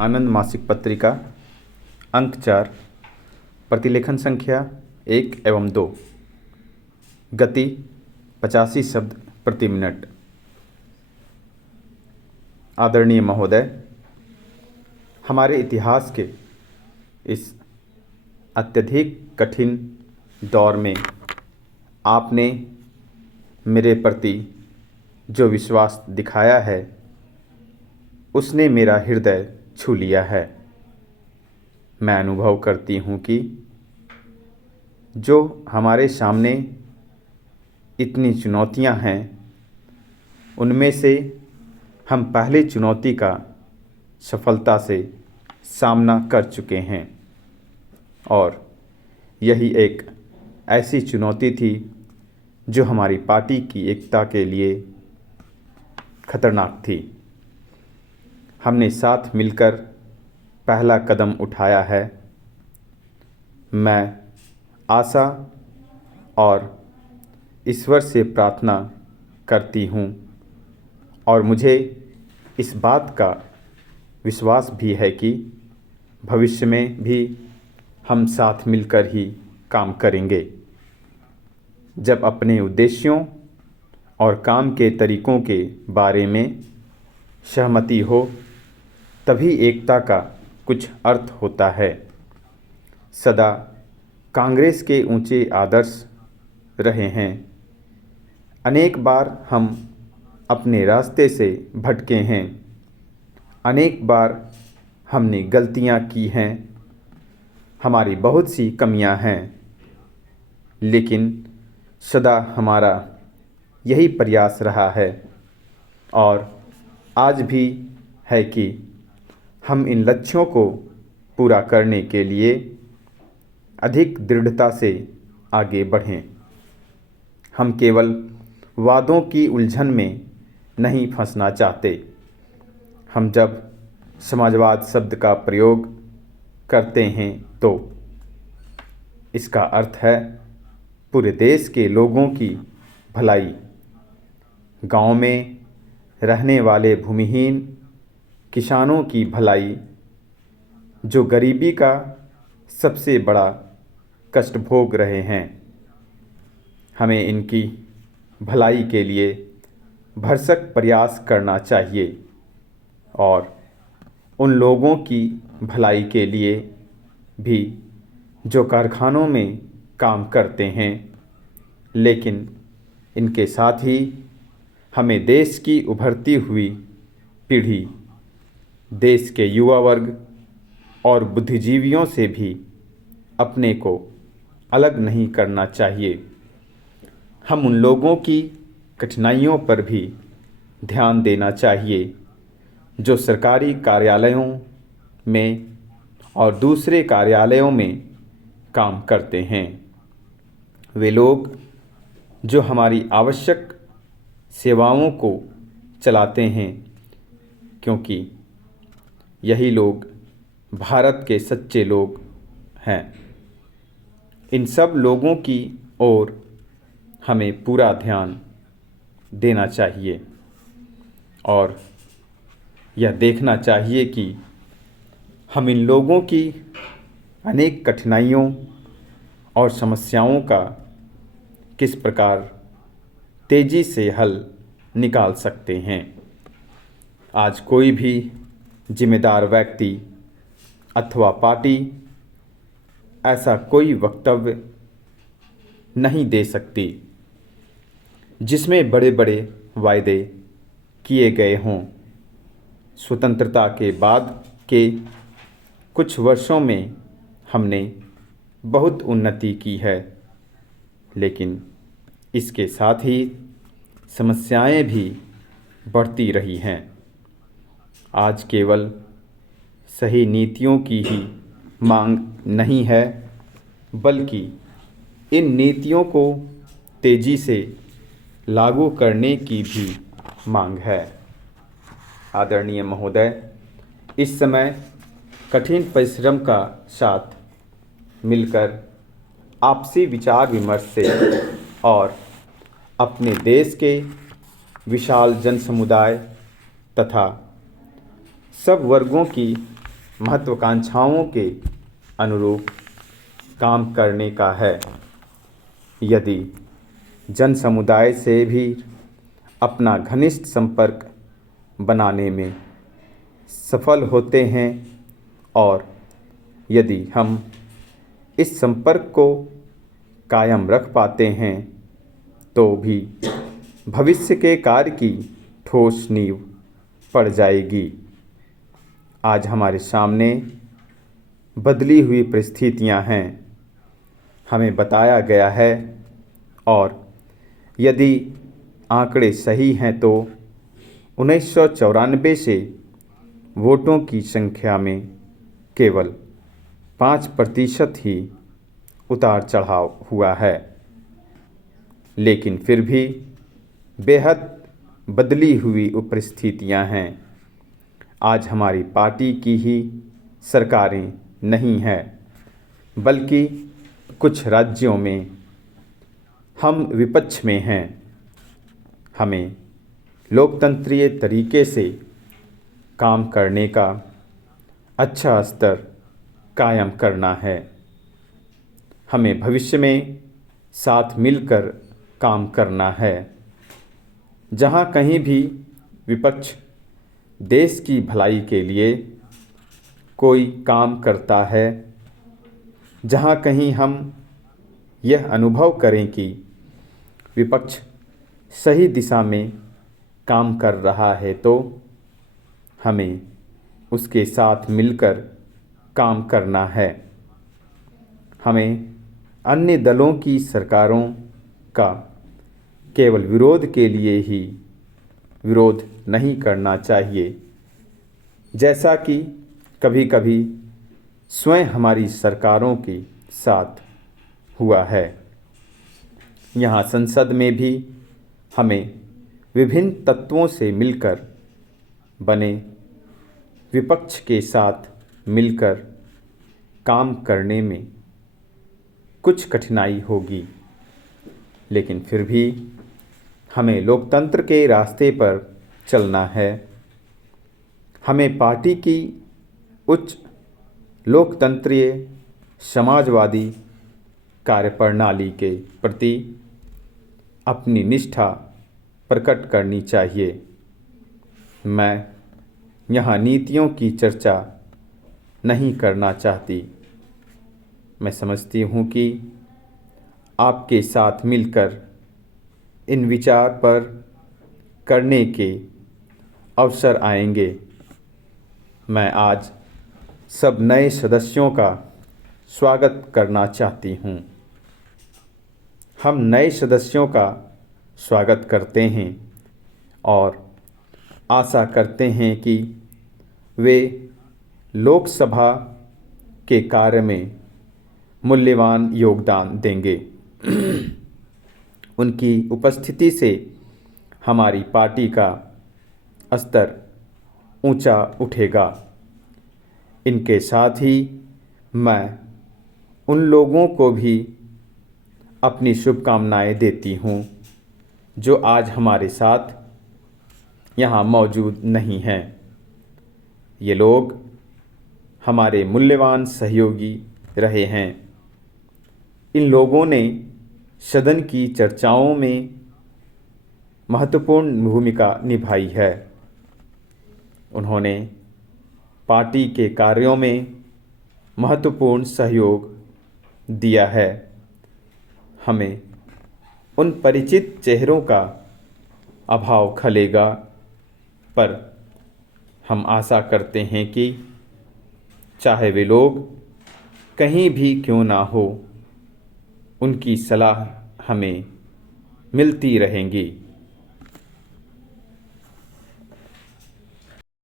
आनंद मासिक पत्रिका अंक 4 प्रतिलेखन संख्या 1 एवं 2 गति 85 शब्द प्रति मिनट। आदरणीय महोदय, हमारे इतिहास के इस अत्यधिक कठिन दौर में आपने मेरे प्रति जो विश्वास दिखाया है उसने मेरा हृदय छू लिया है। मैं अनुभव करती हूँ कि जो हमारे सामने इतनी चुनौतियाँ हैं उनमें से हम पहली चुनौती का सफलता से सामना कर चुके हैं और यही एक ऐसी चुनौती थी जो हमारी पार्टी की एकता के लिए खतरनाक थी। हमने साथ मिलकर पहला कदम उठाया है। मैं आशा और ईश्वर से प्रार्थना करती हूँ और मुझे इस बात का विश्वास भी है कि भविष्य में भी हम साथ मिलकर ही काम करेंगे। जब अपने उद्देश्यों और काम के तरीकों के बारे में सहमति हो तभी एकता का कुछ अर्थ होता है। सदा कांग्रेस के ऊंचे आदर्श रहे हैं। अनेक बार हम अपने रास्ते से भटके हैं। अनेक बार हमने गलतियां की हैं। हमारी बहुत सी कमियां हैं, लेकिन सदा हमारा यही प्रयास रहा है और आज भी है कि हम इन लक्ष्यों को पूरा करने के लिए अधिक दृढ़ता से आगे बढ़ें। हम केवल वादों की उलझन में नहीं फंसना चाहते। हम जब समाजवाद शब्द का प्रयोग करते हैं तो इसका अर्थ है पूरे देश के लोगों की भलाई। गांव में रहने वाले भूमिहीन किसानों की भलाई, जो गरीबी का सबसे बड़ा कष्ट भोग रहे हैं। हमें इनकी भलाई के लिए भरसक प्रयास करना चाहिए और उन लोगों की भलाई के लिए भी जो कारखानों में काम करते हैं, लेकिन इनके साथ ही हमें देश की उभरती हुई पीढ़ी, देश के युवा वर्ग और बुद्धिजीवियों से भी अपने को अलग नहीं करना चाहिए। हम उन लोगों की कठिनाइयों पर भी ध्यान देना चाहिए जो सरकारी कार्यालयों में और दूसरे कार्यालयों में काम करते हैं। वे लोग जो हमारी आवश्यक सेवाओं को चलाते हैं, क्योंकि यही लोग भारत के सच्चे लोग हैं। इन सब लोगों की ओर हमें पूरा ध्यान देना चाहिए और यह देखना चाहिए कि हम इन लोगों की अनेक कठिनाइयों और समस्याओं का किस प्रकार तेज़ी से हल निकाल सकते हैं। आज कोई भी जिम्मेदार व्यक्ति अथवा पार्टी ऐसा कोई वक्तव्य नहीं दे सकती जिसमें बड़े बड़े वायदे किए गए हों। स्वतंत्रता के बाद के कुछ वर्षों में हमने बहुत उन्नति की है, लेकिन इसके साथ ही समस्याएं भी बढ़ती रही हैं। आज केवल सही नीतियों की ही मांग नहीं है, बल्कि इन नीतियों को तेज़ी से लागू करने की भी मांग है। आदरणीय महोदय, इस समय कठिन परिश्रम का साथ मिलकर आपसी विचार विमर्श से और अपने देश के विशाल जन समुदाय तथा सब वर्गों की महत्वाकांक्षाओं के अनुरूप काम करने का है। यदि जन समुदाय से भी अपना घनिष्ठ संपर्क बनाने में सफल होते हैं और यदि हम इस संपर्क को कायम रख पाते हैं तो भी भविष्य के कार्य की ठोस नींव पड़ जाएगी। आज हमारे सामने बदली हुई परिस्थितियां हैं, हमें बताया गया है, और यदि आंकड़े सही हैं तो 1994 से वोटों की संख्या में केवल 5% ही उतार चढ़ाव हुआ है। लेकिन फिर भी बेहद बदली हुई परिस्थितियां हैं। आज हमारी पार्टी की ही सरकारें नहीं हैं, बल्कि कुछ राज्यों में हम विपक्ष में हैं। हमें लोकतंत्रीय तरीके से काम करने का अच्छा स्तर कायम करना है। हमें भविष्य में साथ मिलकर काम करना है। जहाँ कहीं भी विपक्ष देश की भलाई के लिए कोई काम करता है, जहाँ कहीं हम यह अनुभव करें कि विपक्ष सही दिशा में काम कर रहा है, तो हमें उसके साथ मिलकर काम करना है। हमें अन्य दलों की सरकारों का केवल विरोध के लिए ही विरोध नहीं करना चाहिए, जैसा कि कभी कभी स्वयं हमारी सरकारों के साथ हुआ है। यहाँ संसद में भी हमें विभिन्न तत्वों से मिलकर बने विपक्ष के साथ मिलकर काम करने में कुछ कठिनाई होगी, लेकिन फिर भी हमें लोकतंत्र के रास्ते पर चलना है। हमें पार्टी की उच्च लोकतंत्रीय समाजवादी कार्यप्रणाली के प्रति अपनी निष्ठा प्रकट करनी चाहिए। मैं यहाँ नीतियों की चर्चा नहीं करना चाहती। मैं समझती हूँ कि आपके साथ मिलकर इन विचार पर करने के अवसर आएंगे। मैं आज सब नए सदस्यों का स्वागत करना चाहती हूँ। हम नए सदस्यों का स्वागत करते हैं और आशा करते हैं कि वे लोकसभा के कार्य में मूल्यवान योगदान देंगे। उनकी उपस्थिति से हमारी पार्टी का स्तर ऊंचा उठेगा। इनके साथ ही मैं उन लोगों को भी अपनी शुभकामनाएं देती हूं जो आज हमारे साथ यहाँ मौजूद नहीं हैं। ये लोग हमारे मूल्यवान सहयोगी रहे हैं। इन लोगों ने सदन की चर्चाओं में महत्वपूर्ण भूमिका निभाई है। उन्होंने पार्टी के कार्यों में महत्वपूर्ण सहयोग दिया है। हमें उन परिचित चेहरों का अभाव खलेगा, पर हम आशा करते हैं कि चाहे वे लोग कहीं भी क्यों ना हो, उनकी सलाह हमें मिलती रहेंगी।